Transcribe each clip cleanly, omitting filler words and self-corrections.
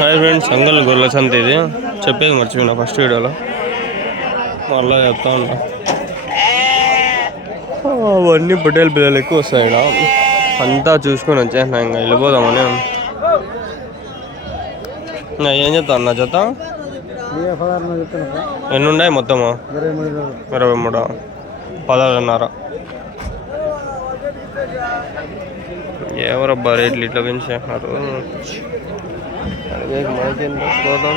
Hi friends, అంగల్ గొర్రెల సంత ఇది. చెప్పేది మర్చిపోయినా ఫస్ట్ వీడియోలో, మళ్ళీ చెప్తా ఉంటా. అవన్నీ పొట్టేలు పిల్లలు ఎక్కువ వస్తాయి ఇక్కడ. అంతా చూసుకొని వచ్చేసిన, ఇంకా వెళ్ళిపోదామని. ఏం చెప్తా అన్న జత? ఎన్ని ఉన్నాయి మొత్తము? 23, 16.5. ఎవరబ్బా రేట్లు ఇట్లా పెంచేస్తున్నారు? అడిగే మనకి ఏం తీసుకోదాం.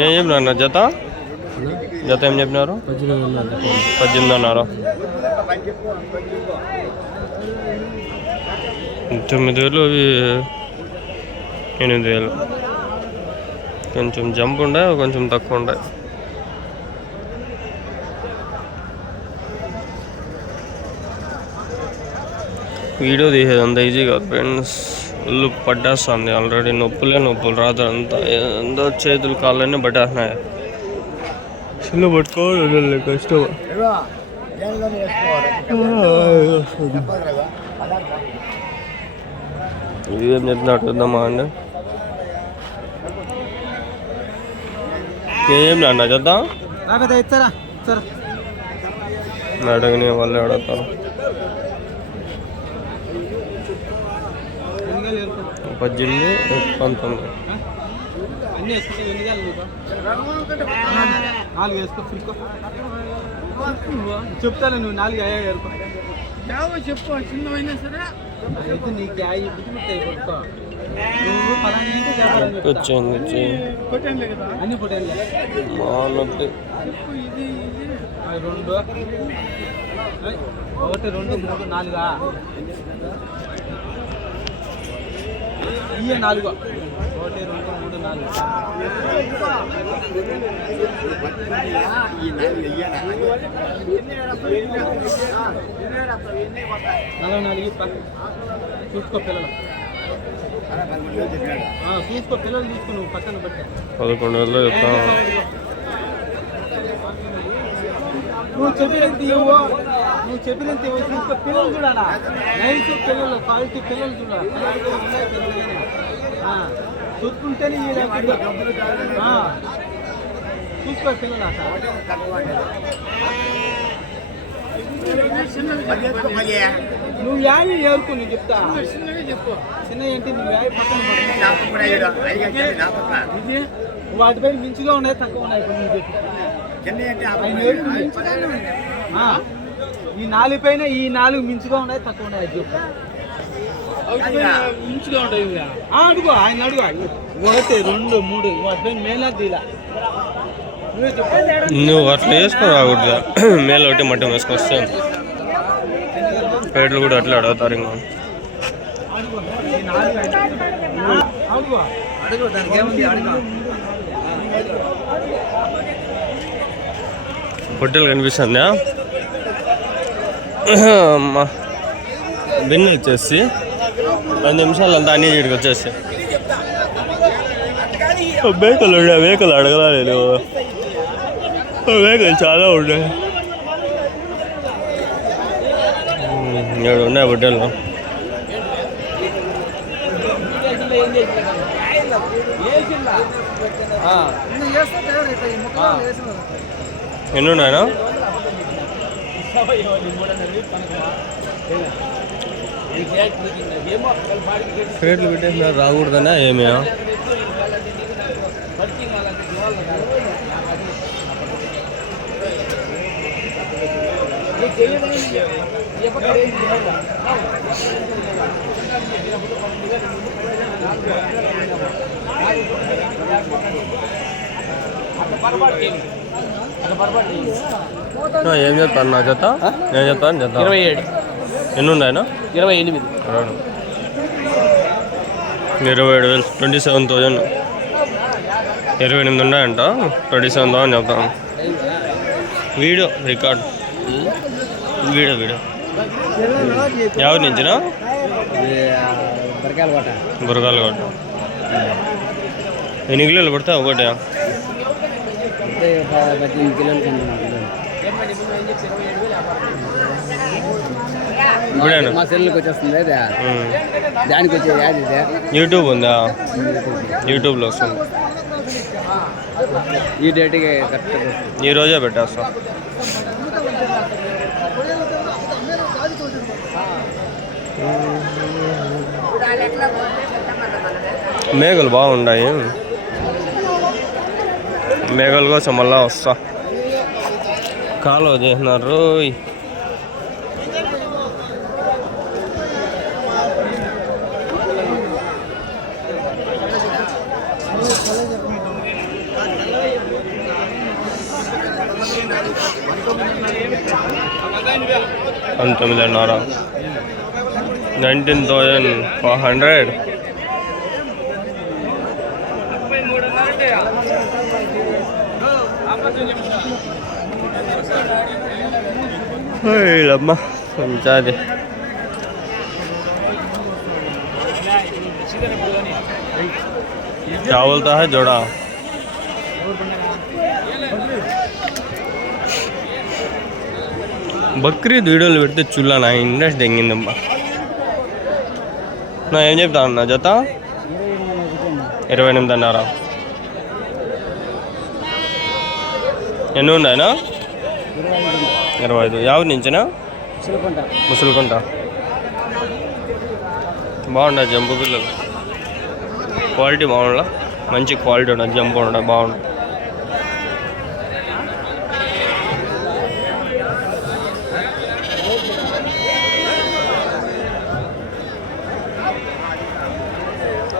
ఏం చెప్పినారు జత? జత ఏం చెప్పినారు? 18.5. 9,000 అవి 8,000. కొంచెం జంప్ ఉండే, కొంచెం తక్కువ ఉండే. వీడియో తీసేది అంత ఈజీ కాదు ఫ్రెండ్స్. ఒళ్ళు పట్టేస్తుంది ఆల్రెడీ. నొప్పులు రాత్రంతా ఎంతో చేతులు కాళ్ళన్నీ పట్టేస్తున్నాయి. చిల్లు పట్టుకోవాలి కష్టం. ఇదేం చెప్తున్నట్టు చూద్దామా అండి. ఏం అన్న చేద్దాం అడగని వాళ్ళు అడుగుతారు. 18, 19. చెప్తాను నువ్వు 4 అయ్యా చెప్పు. చిన్నవైనా సరే నీకు వచ్చింది అన్ని పొట్టేళ్ళు 2, 1, 2, 3, 4. ఇయ్యే 4. 1, 2, 3, 4. 44. చూసుకో పిల్లలు, చూసుకో నువ్వు పక్కన పెట్టా. 11,000 చెప్తా. నువ్వు చెప్పినంత చూసుకో. పిల్లలు చూడాలా? నైస్ పిల్లలు, క్వాలిటీ పిల్లలు చూడాలి. చూసుకుంటేనే చూసుకో పిల్లలు. నువ్వు యావి ఏరుకో, నువ్వు చెప్తా. చిన్న ఏంటి నువ్వు యావి పక్కన వాటిపై మించుగా ఉన్నాయి, తక్కువ ఉన్నాయి. ఈ 4 పైన ఈ 4 మించుగా ఉన్నాయి, తక్కువ ఉన్నాయి. మించుగా ఉంటాయి. అడుగు ఆయన, అడుగు. 1, 2, 3 వాటిపై మేలా తీలా. నువ్వు అట్లా వేసుకో రాకూడదు. మేలు ఒకటి మట్టం వేసుకొస్తే పేట్లు కూడా అట్లా అడుగుతారు. ఇంకా పొట్టెలు కనిపిస్తుందా? అమ్మా బిన్ను వచ్చేసి 10 నిమిషాలు అంతా అన్ని వీడికి వచ్చేసి. మేకలు అడగలా నేను. మేకలు చాలా ఉన్నాయి. 7 ఉన్నాయి పొట్టెలు. ఎన్ని ఉన్నాయా? రేట్లు పెట్టేసినా రాకూడదనా ఏమి? ఏం చెప్తాను నా జత ఏం చెప్తాను జత 27 ఎన్ని ఉన్నాయన్నా 28 27,000 27,000 28 ఉన్నాయంట 27,000 చెప్తాను వీడియో రికార్డ్ వీడియో ఎవరి నుంచినా బురగాలు కొట్ట ఎన్ని కిలోలు పడతా ఒకటి ఇప్పుడేనా మా సెల్లుకి వచ్చేస్తుంది దానికి వచ్చేది యాడ్ ఇదే యూట్యూబ్ ఉందా యూట్యూబ్లో వస్తుంది ఈ డేట్కి కరెక్ట్గా ఈ రోజే పెట్టేస్తా మేఘలు బాగున్నాయి మేఘల కోసం మళ్ళా వస్తా కాలువ చేసినారు $19,500 అమ్మా కొంచెం क्या बोलता है जोड़ा బక్రీద్ వీడియోలు పెడితే చూడలా నా ఇంట్రెస్ట్ తెంగిందమ్మా నా ఏం చెప్తా అన్న జత 28,500 ఎన్ని ఉన్నాయనా 25 ఎవరి నుంచినా ముసలికుంట బాగుండ జంపు పిల్లలు క్వాలిటీ బాగుండ మంచి క్వాలిటీ ఉండదు జంపు ఉండ బాగుండు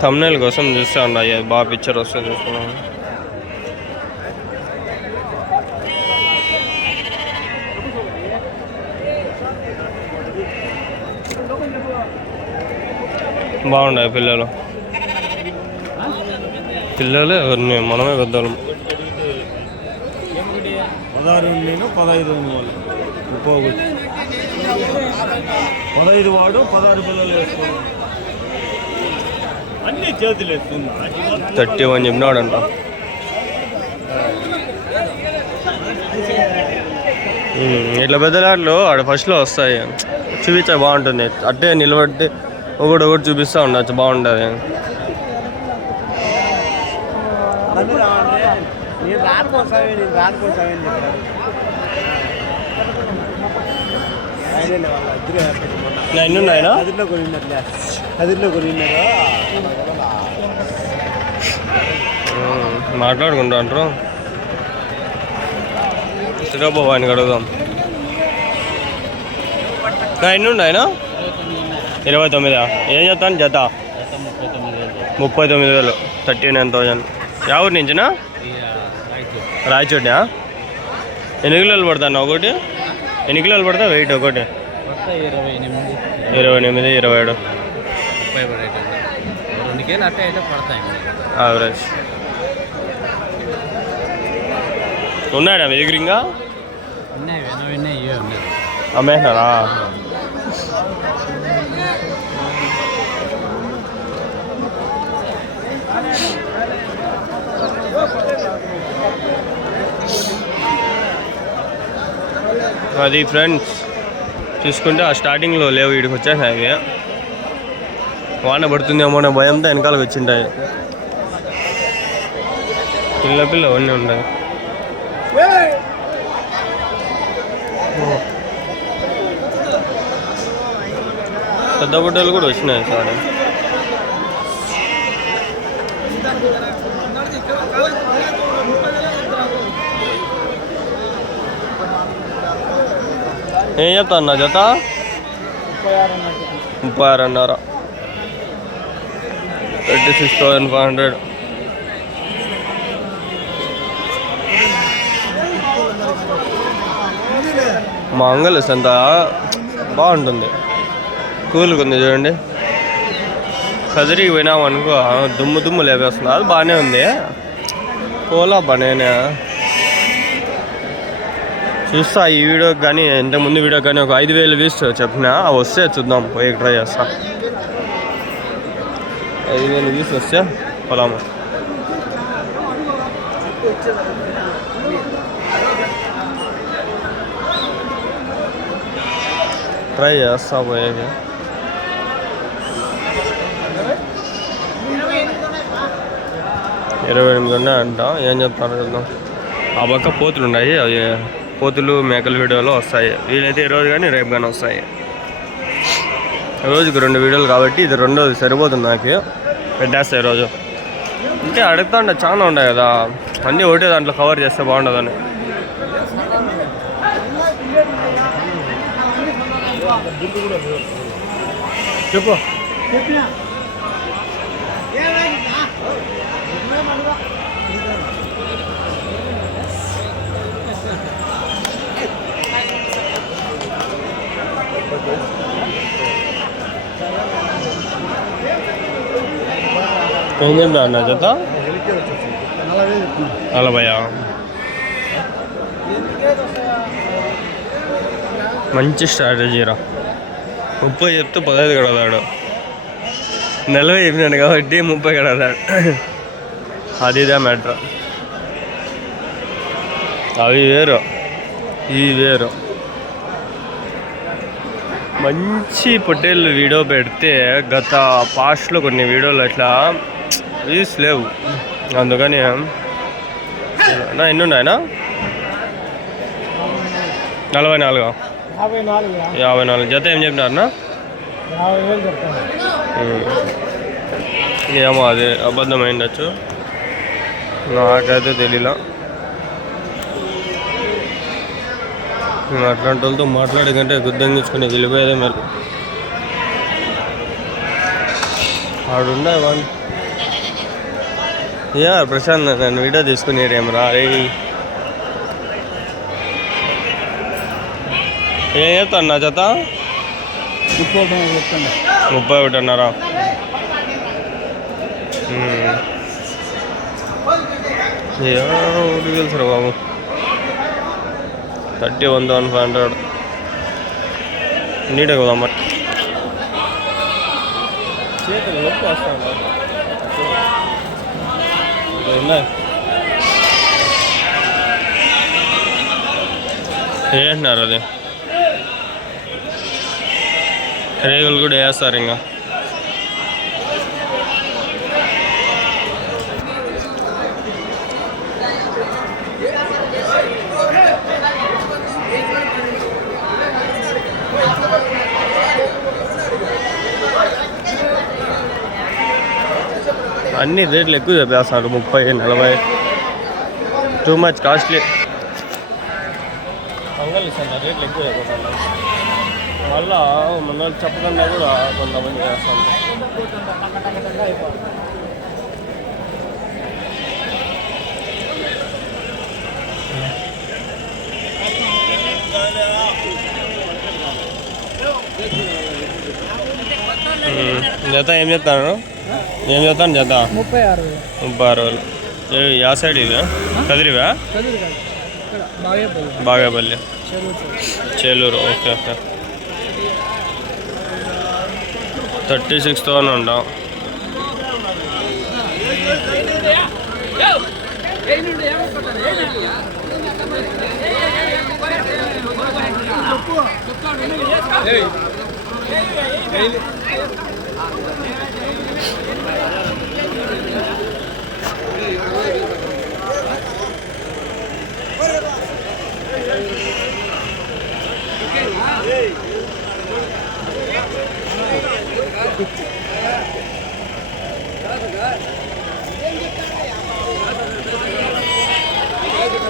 థంబ్నెయిల్ కోసం చూస్తే ఉన్నాయి బాగా పిక్చర్ వస్తే చూసుకున్నాను బాగున్నాయి పిల్లలు ఎవరిని మనమే పెద్దలు 16 నేను 15 15 వాడు 16 పిల్లలు వేసుకున్నాడు అన్ని చేతులు వేసుకున్నా 31 చెప్పినాడంట ఇట్లా పెద్దలాట్లు ఆడ ఫస్ట్లో వస్తాయి చూపించా బాగుంటుంది అట్టే నిలబడితే ఒకటి చూపిస్తూ ఉండొచ్చు బాగుంటుంది ఎన్ని ఉన్నాయా మాట్లాడుకుంటాంటారు శ్రీరాబాబు ఆయనకి అడుగుదాం ఎన్ని ఉన్నాయనా 29 ఏం చెప్తాను జత 39,000 39,000 ఎవరి నుంచినా రాయచోటా ఎన్ని కిలోలు పడతాను ఒకటి ఎన్ని కిలోలు పడతా వెయిట్ ఒకటి 28 27 యావరేజ్ ఉన్నాయా మీ దగ్గర ఇంకా అమ్మేసినారా అది ఫ్రెండ్స్ చూసుకుంటే ఆ స్టార్టింగ్లో లేవు వీడికి వచ్చేసాయి అవి వాన పడుతుందేమో అనే భయంతో వెనకాలకు వచ్చింటాయి పిల్ల అవన్నీ ఉన్నాయి పెద్ద బుట్టలు కూడా వచ్చినాయి సార్ ఏం చెప్తా అన్న జత 36,500 36,500 మా అంగల్ సంత బాగుంటుంది, కూల్గా ఉంది చూడండి. కదిరికి పోయినాం అనుకో దుమ్ము దుమ్ము లేపేస్తుంది, అది బాగానే ఉంది. పోలా నేనే చూస్తా ఈ వీడియోకి కానీ ఇంతకుముందు వీడియోకి కానీ ఒక 5,000 వ్యూస్ చెప్పిన, అవి వస్తే చూద్దాం, పోయి ట్రై చేస్తా. 5,000 వ్యూస్ వస్తే పోలాము. ట్రై చేస్తా పోయేది. 28 ఉన్నాయంట, ఏం చెప్తారో చూద్దాం. ఆ పక్క పోతులు ఉన్నాయి, అవి పోతులు మేకల వీడియోలో వస్తాయి. వీలైతే ఈరోజు కానీ రేపు కానీ వస్తాయి. రోజుకి 2 వీడియోలు కాబట్టి ఇది రెండోది సరిపోతుంది నాకు, పెట్టేస్తాయి ఈరోజు. అంటే అడుగుతా ఉంటే చాలా ఉన్నాయి కదా, అన్నీ ఒకటే దాంట్లో కవర్ చేస్తే బాగుంటుందని. చెప్పు ఏం చెప్తా అన్న జత 40. మంచి స్ట్రాటజీరా. 30 చెప్తే 15 కడతాడు, 40 చెప్పినాడు కాబట్టి 30 కడతాడు. అదిదే మ్యాటర్. అవి వేరు, ఇవి వేరు. మంచి పొట్టేళ్ళు వీడియో పెడితే గత పాస్ట్లో కొన్ని వీడియోలు అట్లా వ్యూస్ లేవు, అందుకని నా ఎన్ని ఉన్నాయనా 44. 54 జత ఏం చెప్పినారన్నా? ఏమో అది అబద్ధం అయిండొచ్చు, నాకైతే తెలీలా. అట్లాంటి వాళ్ళతో మాట్లాడే కంటే గుద్దంగించుకుని వెళ్ళిపోయేదే మరి. ఆడుండే వాళ్ళు ప్రశాంత్ నన్ను వీడియో తీసుకుని రేమరా. ఏం చెప్తాను నా జత 31 అన్నారా? ఊరికి తెలుసురా బాబు. 31,500 నీటే కదా మరి. చేతులు నొప్పి వస్తాను. ఏంటున్నారు అది? రేగులు కూడా వేస్తారు ఇంకా. అన్ని రేట్లు ఎక్కువ చెప్పేస్తున్నారు, 30, 40. Too much costly. పొంగల్ ఇస్తాను రేట్లు ఎక్కువ అయిపోతాను. మళ్ళా మన చెప్పకుండా కూడా కొంతమంది చేస్తాను. జత ఏం చెప్తాను? ఏం చెప్తాను జత? 36,000. యా సైడ్ ఇవా? కదిరివా? బాగేపల్లి, చెల్లూరు. Okay okay. 36,000 ఉంటాం.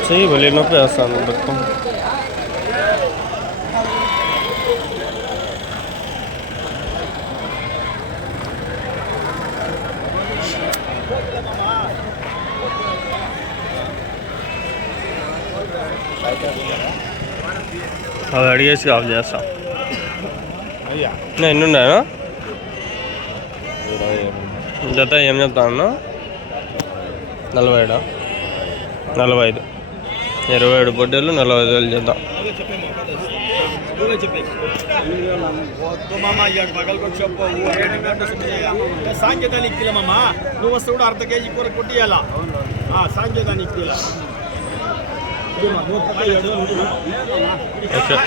చెయ్యి భలే నొప్పి వేస్తాను బతుకం. అది అడిగేసి కాల్ చేస్తా. అయ్యా నేను ఎన్ని ఉన్నాయా 27. జత ఏం చెప్తాను? 47, 45, 27 పొట్టేళ్ళు 45,000 జత. సాంకేతానికి కిలమమ్మా నువ్వు వస్తే కూడా అర్ధ కేజీ కూర కొట్టియాలా సాంకేతానికి కిల ఓకే.